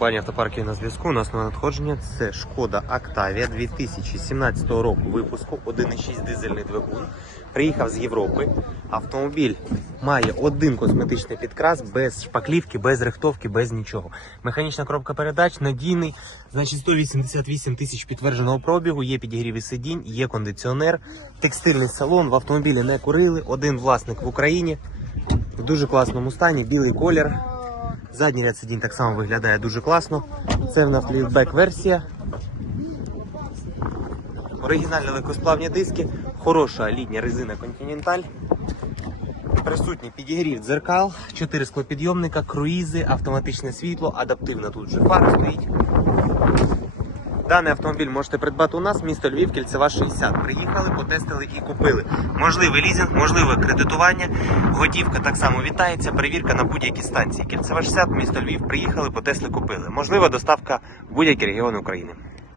Пані автопарки на зв'язку. У нас на надходження це Шкода Октавія 2017 року випуску 1,6 дизельний двигун. Приїхав з Європи. Автомобіль має один косметичний підкрас без шпаклівки, без рихтовки, без нічого. Механічна коробка передач надійний. Значить 188 тисяч підтвердженого пробігу. Є підігріві сидінь, є кондиціонер, текстильний салон. В автомобілі не курили. Один власник в Україні. В дуже класному стані, білий колір. Задній ряд сидінь так само виглядає дуже класно. Це в нас ліфтбек версія. Оригінальні легкосплавні диски, хороша літня резина Continental. Присутній підігрів дзеркал, 4 склопідйомника, круїзи, автоматичне світло, адаптивна тут же фара стоїть. Даний автомобіль можете придбати у нас, місто Львів, кільцева 60. Приїхали, потестили і купили. Можливий лізинг, можливе кредитування. Готівка так само вітається. Перевірка на будь-якій станції. Кільцева 60, місто Львів. Приїхали, потестили, купили. Можлива доставка в будь-які регіони України.